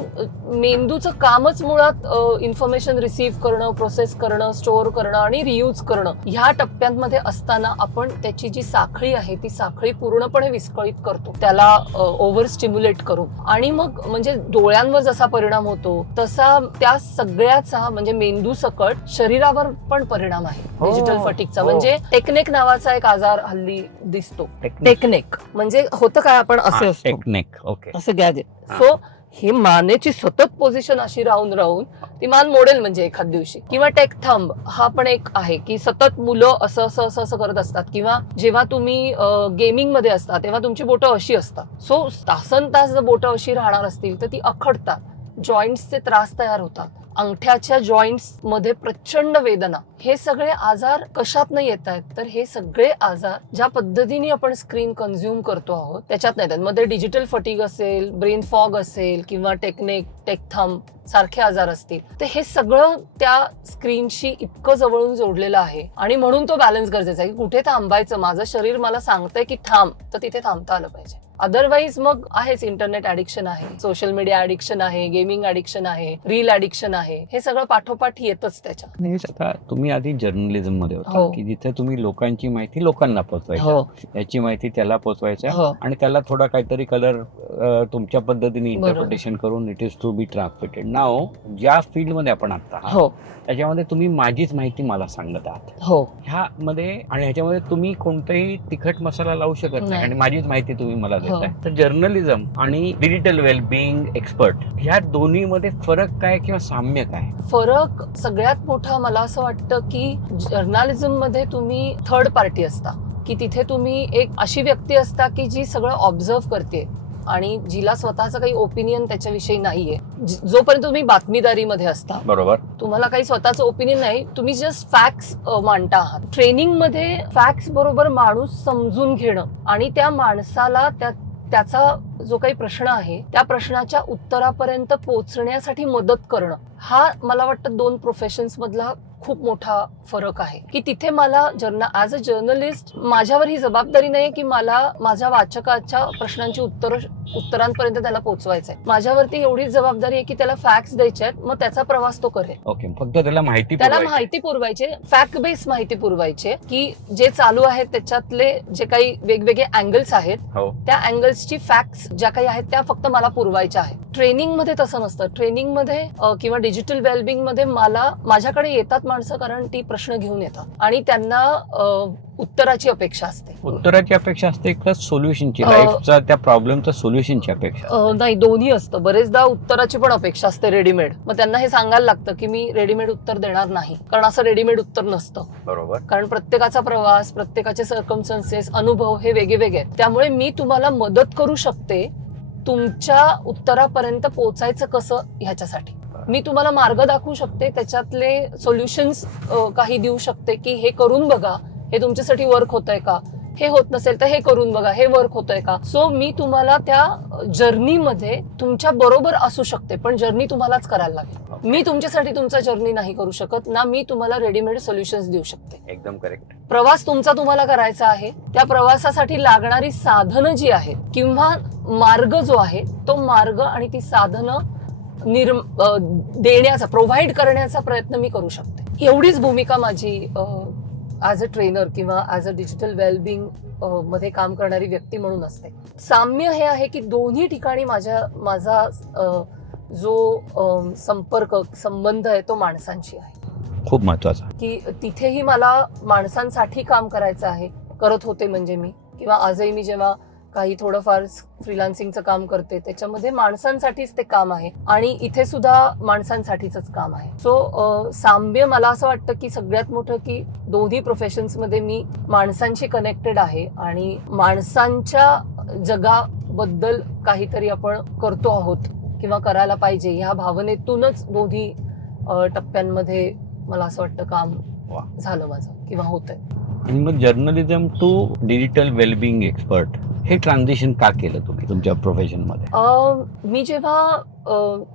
मेंदूचं कामच मुळात इन्फॉर्मेशन रिसीव्ह करणं, प्रोसेस करणं, स्टोअर करणं आणि रियूज करणं ह्या टप्प्यांमध्ये असताना आपण त्याची जी साखळी आहे ती साखळी पूर्णपणे विस्कळीत करतो, त्याला ओव्हर स्टिम्युलेट करू. आणि मग म्हणजे डोळ्यांवर जसा परिणाम होतो तसा त्या सगळ्याचा म्हणजे मेंदू सकट शरीरावर पण परिणाम आहे डिजिटल फटिकचा. म्हणजे टेक्नेक नावाचा एक आजार हल्ली दिसतो. टेक्नेक म्हणजे होतं काय, आपण असे असतो टेक्निक. ओके. असे गॅजेट. सो ही मानेची सतत पोझिशन अशी राहून राहून ती मान मोडेल म्हणजे एखाद दिवशी. किंवा टेक थंब हा पण एक आहे की सतत मुलं असं असं असं असं करत असतात. किंवा जेव्हा तुम्ही गेमिंग मध्ये असता तेव्हा तुमची बोटं अशी असतात. सो तासन तास जर बोटं अशी राहणार असतील तर ती अखडतात, जॉईंट्सचे त्रास तयार होतात, अंगठ्याच्या जॉईंट्स मध्ये प्रचंड वेदना. हे सगळे आजार कशातनं येत आहेत, तर हे सगळे आजार ज्या पद्धतीने आपण स्क्रीन कन्झ्युम करतो आहोत त्याच्यात नाही. मध्ये डिजिटल फटीग असेल, ब्रेन फॉग असेल किंवा टेक थंब सारखे आजार असतील, तर हे सगळं त्या स्क्रीनशी इतकं जवळून जोडलेलं आहे. आणि म्हणून तो बॅलन्स गरजेचा आहे की कुठे थांबायचं. माझं शरीर मला सांगतंय की थांब, तर तिथे थांबता आलं पाहिजे. अदरवाईज मग आहेच इंटरनेट ऍडिक्शन आहे, सोशल मीडिया ऍडिक्शन आहे, गेमिंग ऍडिक्शन आहे, रील ऍडिक्शन आहे. हे सगळं पाठोपाठ येतच त्याच्या. आता तुम्ही आधी जर्नलिझम मध्ये होता हो. की जिथे तुम्ही लोकांची माहिती लोकांना पोहोचवायची, हो याची माहिती त्याला पोहोचवायचं हो आणि त्याला थोडा काहीतरी कलर तुमच्या पद्धतीने बरोबर. इंटरप्रिटेशन करून it is to be transmitted. नाव ज्या फील्ड मध्ये आपण आता आहात, हो त्याच्यामध्ये तुम्ही माझीच माहिती मला सांगत आहात. हो ह्यामध्ये आणि ह्याच्यामध्ये तुम्ही कोणताही तिखट मसाला लावू शकत नाही नाही. आणि माझीच माहिती तुम्ही मला हो. देताय. तर जर्नलिझम आणि डिजिटल वेलबिंग एक्सपर्ट ह्या दोन्ही मध्ये फरक काय किंवा साम्य काय? फरक सगळ्यात मोठा मला असं वाटतं की जर्नलिझम मध्ये तुम्ही थर्ड पार्टी असता, की तिथे तुम्ही एक अशी व्यक्ती असता की जी सगळं ऑब्झर्व करते आणि जिला स्वतःचं काही ओपिनियन त्याच्याविषयी नाहीये. जोपर्यंत तुम्ही बातमीदारीमध्ये असता, बरोबर. तुम्हाला काही स्वतःचं ओपिनियन नाही, तुम्ही जस्ट फॅक्ट्स मांडता आहात. ट्रेनिंग मध्ये फॅक्ट्स बरोबर माणूस समजून घेणं आणि त्या माणसाला त्याचा जो काही प्रश्न आहे त्या प्रश्नाच्या उत्तरापर्यंत पोहोचण्यासाठी मदत करणं, हा मला वाटतं दोन प्रोफेशन्स मधला खूप मोठा फरक आहे. की तिथे मला ॲज अ जर्नलिस्ट माझ्यावर ही जबाबदारी नाही की मला माझ्या वाचकाच्या प्रश्नांची उत्तरांपर्यंत त्याला पोहोचवायचं आहे. माझ्यावरती एवढीच जबाबदारी आहे की त्याला फॅक्ट्स द्यायचे आहेत, मग त्याचा प्रवास तो करेल. ओके, फक्त त्याला माहिती माहिती पुरवायचे, फॅक्ट बेस माहिती पुरवायचे की जे चालू आहे त्याच्यातले जे काही वेगवेगळे अँगल्स आहेत, हो. त्या अँगल्सची फॅक्ट्स ज्या काही आहेत त्या फक्त मला पुरवायच्या आहेत. ट्रेनिंग मध्ये तसं नसतं. ट्रेनिंग मध्ये किंवा डिजिटल वेलबिंग मध्ये माझ्याकडे येतात माणसं कारण ती प्रश्न घेऊन येतात आणि त्यांना उत्तराची अपेक्षा असते. उत्तराची अपेक्षा असते का सोल्युशनची, लाईफचा त्या प्रॉब्लेमचा सोल्युशनची अपेक्षा? नाही, दोन्ही असतं. बरेचदा उत्तराची पण अपेक्षा असते रेडीमेड. मग त्यांना हे सांगायला लागतं की मी रेडीमेड उत्तर देणार नाही, कारण असं रेडीमेड उत्तर नसतं. बरोबर. कारण प्रत्येकाचा प्रवास, प्रत्येकाचे सर्कमस्टन्सेस, अनुभव हे वेगळे आहेत. त्यामुळे मी तुम्हाला मदत करू शकते तुमच्या उत्तरापर्यंत पोहोचायचं कसं ह्याच्यासाठी. मी तुम्हाला मार्ग दाखवू शकते, त्याच्यातले सोल्युशन्स काही देऊ शकते की हे करून बघा, हे तुमच्यासाठी वर्क होतंय का, हे होत नसेल तर हे करून बघा, हे वर्क होतंय का. सो मी तुम्हाला त्या जर्नीमध्ये तुमच्या बरोबर असू शकते, पण जर्नी तुम्हालाच करायला लागेल. मी तुमच्यासाठी तुमचा जर्नी नाही करू शकत ना, मी तुम्हाला रेडीमेड सोल्युशन्स देऊ शकते. एकदम करेक्ट. प्रवास तुमचा तुम्हाला करायचा आहे. त्या प्रवासासाठी लागणारी साधनं जी आहेत किंवा मार्ग जो आहे तो मार्ग आणि ती साधनं देण्याचा, प्रोव्हाइड करण्याचा प्रयत्न मी करू शकते. एवढीच भूमिका माझी ॲज अ ट्रेनर किंवा ॲज अ डिजिटल वेलबिंग मध्ये काम करणारी व्यक्ती म्हणून असते. साम्य हे आहे की दोन्ही ठिकाणी माझा जो संबंध आहे तो माणसांशी आहे. खूप महत्वाचा. की तिथेही मला माणसांसाठी काम करायचं आहे, करत होते म्हणजे मी, किंवा आजही मी जेव्हा काही थोडंफार फ्रीलान्सिंगचं काम करते त्याच्यामध्ये माणसांसाठीच ते काम आहे आणि इथे सुद्धा माणसांसाठीच काम आहे. सो साम्य मला असं वाटतं की सगळ्यात मोठं की दोन्ही प्रोफेशन्समध्ये मी माणसांशी कनेक्टेड आहे आणि माणसांच्या जगाबद्दल काहीतरी आपण करतो आहोत किंवा करायला पाहिजे ह्या भावनेतूनच दोन्ही टप्प्यांमध्ये मला असं वाटतं काम झालं माझं किंवा होतंय. आणि मग journalism to digital wellbeing expert हे ट्रान्झिशन का केलं तुम्ही तुमच्या प्रोफेशनमध्ये? मी जेव्हा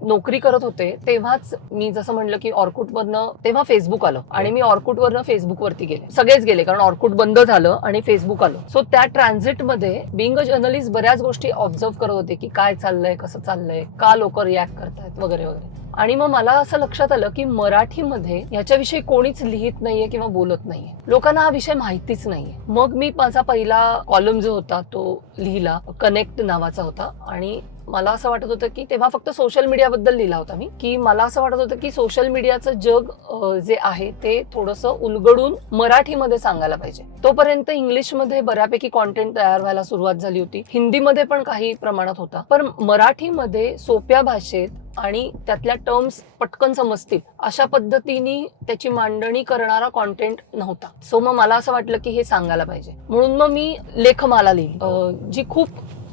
नोकरी करत होते तेव्हाच मी जसं म्हणलं की ऑर्कुटवरनं तेव्हा फेसबुक आलं आणि मी ऑर्कुटवरनं फेसबुकवरती गेले. सगळेच गेले कारण ऑर्कुट बंद झालं आणि फेसबुक आलं. सो त्या ट्रान्झिटमध्ये बिंग अ जर्नलिस्ट बऱ्याच गोष्टी ऑब्झर्व करत होते की काय चाललंय, कसं चाललंय, का लोक रिॲक्ट करतायत वगैरे वगैरे. आणि मग मला असं लक्षात आलं की मराठीमध्ये याच्याविषयी कोणीच लिहित नाहीये किंवा बोलत नाहीये. लोकांना हा विषय माहितीच नाहीये. मग मी माझा पहिला कॉलम जो होता तो लिहिला, कनेक्ट नावाचा होता. आणि मला असं वाटत होतं की तेव्हा फक्त सोशल मीडियाबद्दल लिहिला होता मी, की मला असं वाटत होतं की सोशल मीडियाचं जग जे आहे ते थोडंसं उलगडून मराठीमध्ये सांगायला पाहिजे. तोपर्यंत इंग्लिशमध्ये बऱ्यापैकी कॉन्टेंट तयार व्हायला सुरुवात झाली होती, हिंदीमध्ये पण काही प्रमाणात होता, पण मराठीमध्ये सोप्या भाषेत आणि त्यातल्या टर्म्स पटकन समजतील अशा पद्धतीने त्याची मांडणी करणारा कॉन्टेंट नव्हता. सो मग मला असं वाटलं की हे सांगायला पाहिजे, म्हणून मग मी लेखमाला लिहिली, जी खूप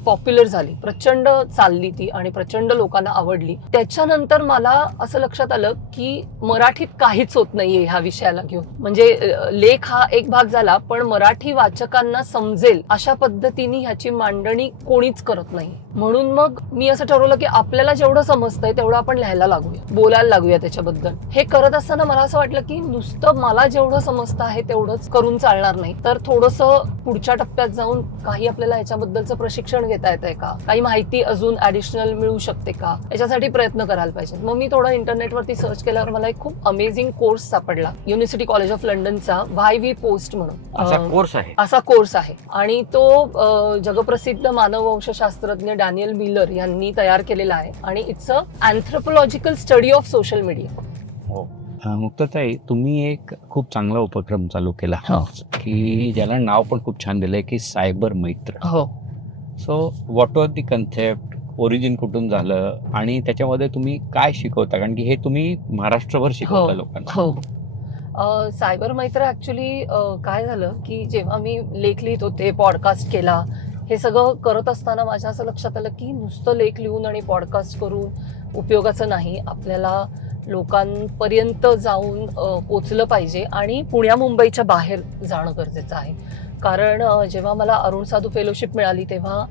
पॉप्युलर झाली, प्रचंड चालली ती आणि प्रचंड लोकांना आवडली. त्याच्यानंतर मला असं लक्षात आलं की मराठीत काहीच होत नाहीये ह्या विषयाला घेऊन. म्हणजे लेख हा एक भाग झाला, पण मराठी वाचकांना समजेल अशा पद्धतीने ह्याची मांडणी कोणीच करत नाही. म्हणून मग मी असं ठरवलं की आपल्याला जेवढं समजतंय तेवढं आपण लिहायला लागूया, बोलायला लागूया त्याच्याबद्दल. हे करत असताना मला असं वाटलं की नुसतं मला जेवढं समजतं आहे तेवढंच करून चालणार नाही, तर थोडंसं पुढच्या टप्प्यात जाऊन काही आपल्याला ह्याच्याबद्दलचं प्रशिक्षण घेता येतंय का, काही माहिती अजून ऍडिशनल मिळू शकते का, याच्यासाठी प्रयत्न करायला पाहिजे. मग मी थोडं इंटरनेटवरती सर्च केल्यावर मला एक खूप अमेझिंग कोर्स सापडला, युनिव्हर्सिटी कॉलेज ऑफ लंडनचा व्हाय वी पोस्ट म्हणून असा कोर्स आहे. आणि तो जगप्रसिद्ध मानववंशशास्त्रज्ञ डॅनियल मिलर यांनी तयार केलेला आहे आणि it's a anthropological study of social media. मुक्ताताई, तुम्ही एक खूप चांगला उपक्रम चालू केला की ज्याला नाव पण खूप छान दिलंय की सायबर मैत्र. हो. So what was the concept, origin कुठून झालं आणि त्याच्यामध्ये तुम्ही काय शिकवता, कारण की हे तुम्ही महाराष्ट्रभर शिकवता लोकांना? हो. सायबर मैत्र ऍक्च्युली काय झालं की जेव्हा मी लेख लिहित होते, पॉडकास्ट केला, हे सगळं करत असताना माझ्या असं लक्षात आलं की नुसतं लेख लिहून आणि पॉडकास्ट करून उपयोगाचं नाही. आपल्याला लोकांपर्यंत जाऊन पोचलं पाहिजे आणि पुण्या मुंबईच्या बाहेर जाणं गरजेचं आहे. कारण जेव्हा मला अरुण साधू फेलोशिप मिळाली तेव्हा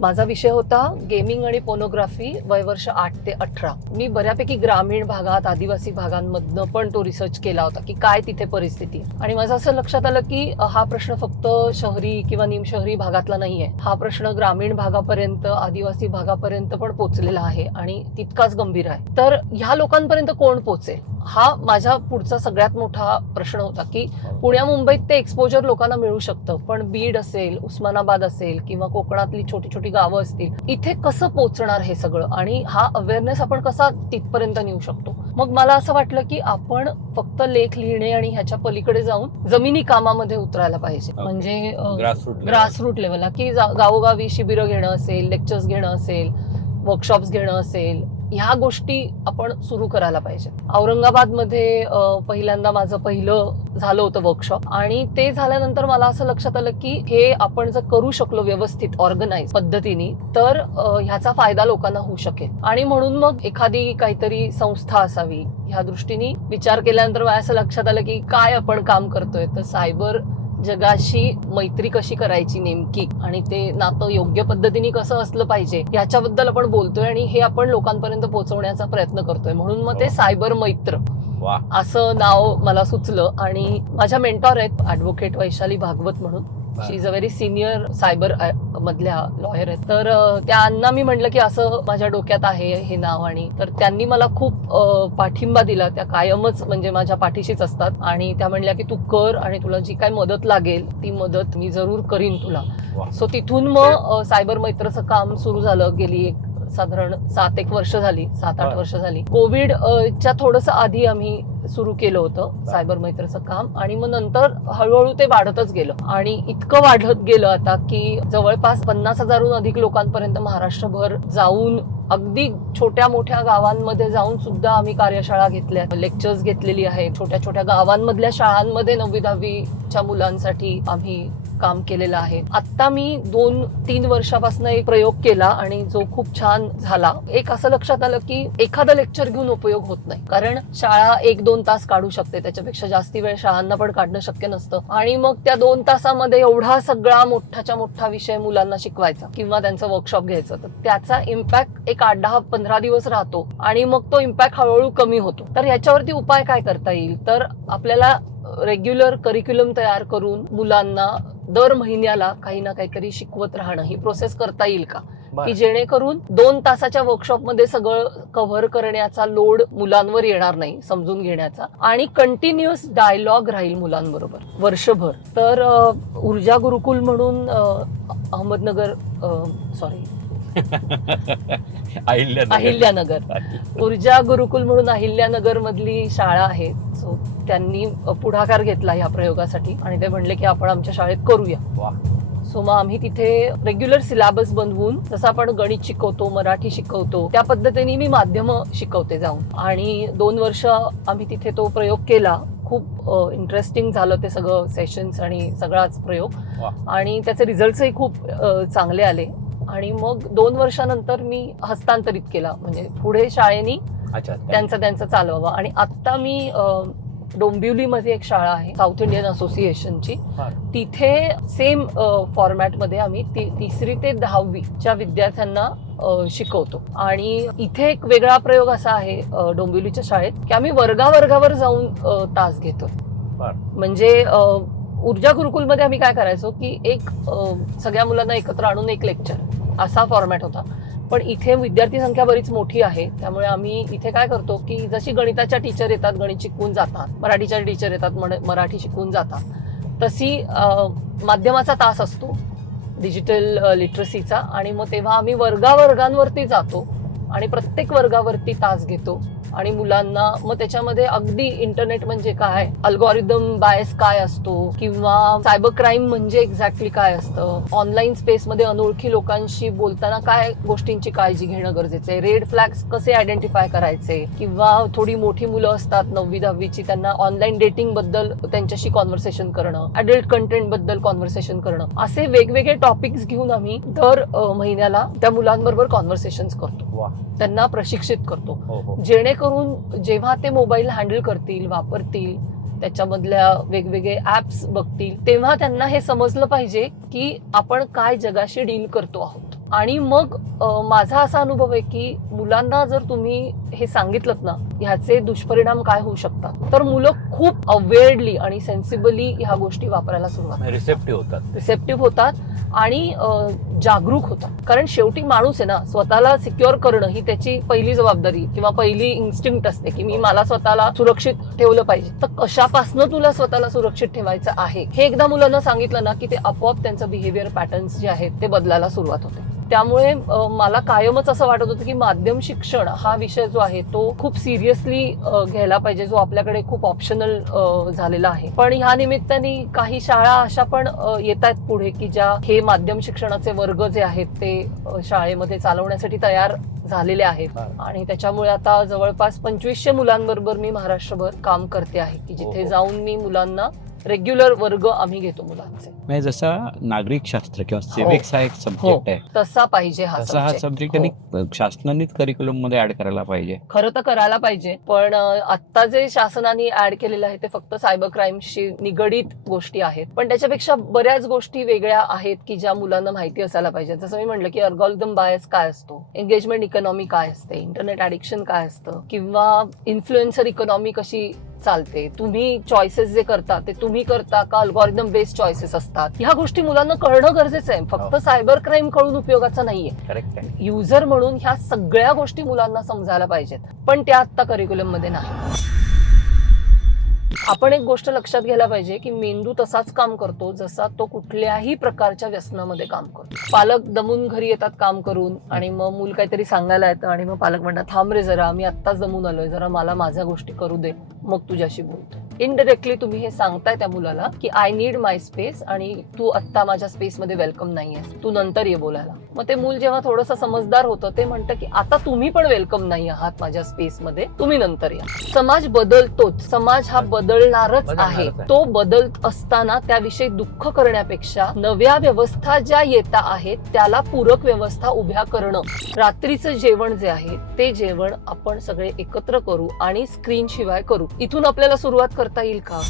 माझा विषय होता गेमिंग आणि पोर्नोग्राफी, वयवर्ष 8 ते 18. मी बऱ्यापैकी ग्रामीण भागात, आदिवासी भागांमधनं पण तो रिसर्च केला होता की काय तिथे परिस्थिती. आणि माझं असं लक्षात आलं की हा प्रश्न फक्त शहरी किंवा निमशहरी भागातला नाहीये, हा प्रश्न ग्रामीण भागापर्यंत, आदिवासी भागापर्यंत पण पोचलेला आहे आणि तितकाच गंभीर आहे. तर ह्या लोकांपर्यंत कोण पोचेल, हा माझ्या पुढचा सगळ्यात मोठा प्रश्न होता. की पुण्या मुंबईत ते एक्सपोजर लोकांना मिळू शकतं, पण बीड असेल, उस्मानाबाद असेल किंवा कोकणातली छोटी छोटी गावं असतील, इथे कसं पोहोचणार हे सगळं आणि हा अवेअरनेस आपण कसा तिथपर्यंत नेऊ शकतो. मग मला असं वाटलं की आपण फक्त लेख लिहिणे आणि ह्याच्या पलीकडे जाऊन जमिनी कामामध्ये उतरायला पाहिजे. म्हणजे ग्रासरूट लेवलला, की गावोगावी शिबिरं घेणं असेल, लेक्चर्स घेणं असेल, वर्कशॉप्स घेणं असेल, ह्या गोष्टी आपण सुरू करायला पाहिजे. औरंगाबादमध्ये पहिल्यांदा माझं पहिलं झालं होतं वर्कशॉप आणि ते झाल्यानंतर मला असं लक्षात आलं की हे आपण जर करू शकलो व्यवस्थित ऑर्गनाइज पद्धतीने तर ह्याचा फायदा लोकांना होऊ शकेल. आणि म्हणून मग एखादी काहीतरी संस्था असावी ह्या दृष्टीने विचार केल्यानंतर मला असं लक्षात आलं की काय आपण काम करतोय, तर सायबर जगाशी मैत्री कशी करायची नेमकी आणि ते नातं योग्य पद्धतीने कसं असलं पाहिजे याच्याबद्दल आपण बोलतोय आणि हे आपण लोकांपर्यंत पोहोचवण्याचा प्रयत्न करतोय. म्हणून मग ते सायबर मैत्र असं नाव मला सुचलं. आणि माझ्या मेंटॉर आहेत ॲडव्होकेट वैशाली भागवत म्हणून, she is a very senior cyber मधल्या लॉयर आहेत. तर त्यांना मी म्हटलं की असं माझ्या डोक्यात आहे हे नाव, आणि तर त्यांनी मला खूप पाठिंबा दिला. त्या कायमच म्हणजे माझ्या पाठीशीच असतात आणि त्या म्हणल्या की तू कर आणि तुला जी काय मदत लागेल ती मदत मी जरूर करीन तुला. सो तिथून मग सायबर मैत्रचं काम सुरू झालं. गेली साधारण 7-8 वर्ष झाली. कोविडच्या थोडंसं आधी आम्ही सुरू केलं होतं सायबर मैत्रचं काम आणि मग नंतर हळूहळू ते वाढतच गेलं आणि इतकं वाढत गेलं आता की जवळपास 50,000हून अधिक लोकांपर्यंत महाराष्ट्रभर जाऊन, अगदी छोट्या मोठ्या गावांमध्ये जाऊन सुद्धा आम्ही कार्यशाळा घेतल्या, लेक्चर्स घेतलेली आहेत. छोट्या छोट्या गावांमधल्या शाळांमध्ये 9वी-10वीच्या मुलांसाठी आम्ही काम केलेलं आहे. आता मी 2-3 वर्षापासून एक प्रयोग केला आणि जो खूप छान झाला. एक असं लक्षात आलं की एखादं लेक्चर घेऊन उपयोग होत नाही, कारण शाळा 1-2 तास काढू शकते, त्याच्यापेक्षा जास्ती वेळ शाळांना पण काढणं शक्य नसतं. आणि मग त्या 2 तासामध्ये एवढा सगळा मोठाच्या मोठा विषय मुलांना शिकवायचा किंवा त्यांचं वर्कशॉप घ्यायचं, तर त्याचा इम्पॅक्ट एक 8-10-15 दिवस राहतो आणि मग तो इम्पॅक्ट हळूहळू कमी होतो. तर ह्याच्यावरती उपाय काय करता येईल, तर आपल्याला रेग्युलर करिक्युलम तयार करून मुलांना दर महिन्याला काही ना काहीतरी शिकवत राहणं, ही प्रोसेस करता येईल का, की जेणेकरून 2 तासाच्या वर्कशॉपमध्ये सगळं कव्हर करण्याचा लोड मुलांवर येणार नाही, समजून घेण्याचा, आणि कंटिन्युअस डायलॉग राहील मुलांबरोबर वर्षभर. तर ऊर्जा गुरुकुल म्हणून अहमदनगर अहिल्यानगर ऊर्जा गुरुकुल म्हणून अहिल्यानगर मधली शाळा आहे. सो त्यांनी पुढाकार घेतला ह्या प्रयोगासाठी आणि ते म्हणले की आपण आमच्या शाळेत करूया. सो मग आम्ही तिथे रेग्युलर सिलेबस बनवून, जसं आपण गणित शिकवतो, मराठी शिकवतो, त्या पद्धतीने मी माध्यम शिकवते जाऊन. आणि 2 वर्ष आम्ही तिथे तो प्रयोग केला. खूप इंटरेस्टिंग झालं ते सगळं सेशन्स आणि सगळाच प्रयोग, आणि त्याचे रिझल्ट्सही खूप चांगले आले. आणि मग 2 वर्षानंतर मी हस्तांतरित केला, म्हणजे पुढे शाळेनी त्यांचं चालवावं. आणि आता मी डोंबिवलीमध्ये एक शाळा आहे साऊथ इंडियन असोसिएशनची, तिथे सेम फॉर्मॅटमध्ये आम्ही 3री ते 10वीच्या विद्यार्थ्यांना शिकवतो. आणि इथे एक वेगळा प्रयोग असा आहे डोंबिवलीच्या शाळेत, की आम्ही वर्गावर जाऊन तास घेतो. म्हणजे ऊर्जा गुरुकुलमध्ये आम्ही काय करायचो की एक सगळ्या मुलांना एकत्र आणून एक लेक्चर असा फॉर्मॅट होता. पण इथे विद्यार्थी संख्या बरीच मोठी आहे, त्यामुळे आम्ही इथे काय करतो की जशी गणिताच्या टीचर येतात, गणित शिकवून जातात, मराठीच्या टीचर येतात, मराठी शिकवून जातात, तशी माध्यमाचा तास असतो डिजिटल लिटरसीचा. आणि मग तेव्हा आम्ही वर्गांवरती जातो आणि प्रत्येक वर्गावरती तास घेतो आणि मुलांना मग त्याच्यामध्ये अगदी इंटरनेट म्हणजे काय, अल्गोरिदम बायस काय असतो, किंवा सायबर क्राईम म्हणजे एक्झॅक्टली काय असतं, ऑनलाईन स्पेसमध्ये अनोळखी लोकांशी बोलताना काय गोष्टींची काळजी घेणं गरजेचं आहे, रेड फ्लॅग्स कसे आयडेंटिफाय करायचे, किंवा थोडी मोठी मुलं असतात 9वी-10वीची, त्यांना ऑनलाईन डेटिंग बद्दल त्यांच्याशी कॉन्व्हर्सेशन करणं, अडल्ट कंटेंट बद्दल कॉन्व्हर्सेशन करणं, असे वेगवेगळे टॉपिक्स घेऊन आम्ही दर महिन्याला त्या मुलांबरोबर कॉन्व्हर्सेशन करतो, त्यांना प्रशिक्षित करतो. जेणेकरून जेव्हा ते मोबाईल हँडल करतील, वापरतील, त्याच्यामधल्या वेगवेगळे ऍप्स बघतील, तेव्हा त्यांना हे समजलं पाहिजे की आपण काय जगाशी डील करतो आहोत. आणि मग माझा असा अनुभव आहे की मुलांना जर तुम्ही हे सांगितलं ना ह्याचे दुष्परिणाम काय होऊ शकतात, तर मुलं खूप अवेअर्डली आणि सेन्सिबली ह्या गोष्टी वापरायला सुरुवात, रिसेप्टिव्ह होतात आणि जागरूक होतात. कारण शेवटी माणूस आहे ना, स्वतःला सिक्युअर करणं ही त्याची पहिली जबाबदारी किंवा पहिली इन्स्टिंक्ट असते की मी मला स्वतःला सुरक्षित ठेवलं पाहिजे. तर कशापासनं तुला स्वतःला सुरक्षित ठेवायचं आहे हे एकदा मुलांना सांगितलं ना की ते आपोआप त्यांचं बिहेवियर पॅटर्न्स जे आहेत ते बदलायला सुरुवात होते. त्यामुळे मला कायमच असं वाटत होतं की माध्यम शिक्षण हा विषय जो आहे तो खूप सिरियसली घ्यायला पाहिजे, जो आपल्याकडे खूप ऑप्शनल झालेला आहे. पण ह्या निमित्ताने काही शाळा अशा पण येत आहेत पुढे की ज्या हे माध्यम शिक्षणाचे वर्ग जे आहेत ते शाळेमध्ये चालवण्यासाठी तयार झालेले आहेत. आणि त्याच्यामुळे आता जवळपास 2500 मुलांबरोबर मी महाराष्ट्रभर काम करते आहे, की जिथे जाऊन मी मुलांना रेग्युलर वर्ग आम्ही घेतो मुलांचे. म्हणजे जसा नागरिक शास्त्र किंवा सिविक्स हा एक सब्जेक्ट आहे, तसा पाहिजे हा सब्जेक्ट आणि शासनानेच करिक्युलम मध्ये ऍड करायला पाहिजे. खरं तर करायला पाहिजे, पण आता जे शासनाने ऍड केलेलं आहे ते फक्त सायबर क्राईमशी निगडीत गोष्टी आहेत. पण त्याच्यापेक्षा बऱ्याच गोष्टी वेगळ्या आहेत की ज्या मुलांना माहिती असायला पाहिजे. जसं मी म्हटलं की अल्गोरिदम बायस काय असतो, एंगेजमेंट इकॉनॉमी काय असते, इंटरनेट ऍडिक्शन काय असतं, किंवा इन्फ्लुएन्सर इकॉनॉमी कशी चालते, तुम्ही चॉईसेस जे करता ते तुम्ही करता का अल्गोरिदम बेस्ड चॉईसेस असतात, ह्या गोष्टी मुलांना कळणं गरजेचं आहे. फक्त सायबर क्राईम कळून उपयोगाचा नाहीये. करेक्ट आहे. युजर म्हणून ह्या सगळ्या गोष्टी मुलांना समजायला पाहिजेत, पण त्या आता करिक्युलम मध्ये नाही. आपण एक गोष्ट लक्षात घ्यायला पाहिजे की मेंदू तसाच काम करतो जसा तो कुठल्याही प्रकारच्या व्यसनामध्ये काम करतो. पालक दमून घरी येतात काम करून आणि मग मूल काहीतरी सांगायला येतं आणि मग पालक म्हणतात थांब रे जरा, मी आत्ताच दमून आलोय, जरा मला माझ्या गोष्टी करू दे, मग तुझ्याशी बोलतो. इनडायरेक्टली तुम्ही हे सांगताय त्या मुलाला की आय नीड माय स्पेस आणि तू आत्ता माझ्या स्पेस मध्ये वेलकम नाहीयेस, तू नंतर ये बोलायला. मग ते मूल जेव्हा थोडंसं समजदार होतं ते म्हणतं की आता तुम्ही पण वेलकम नाही आहात माझ्या स्पेस मध्ये, तुम्ही नंतर या. समाज बदलतोच, समाज हा बदलणारच आहे. तो बदलत असताना त्याविषयी दुःख करण्यापेक्षा नव्या व्यवस्था ज्या येता आहेत त्याला पूरक व्यवस्था उभ्या करणं. रात्रीचं जेवण जे आहे ते जेवण आपण सगळे एकत्र करू आणि स्क्रीन शिवाय करू. इथून आपल्याला सुरुवात करता येईल का?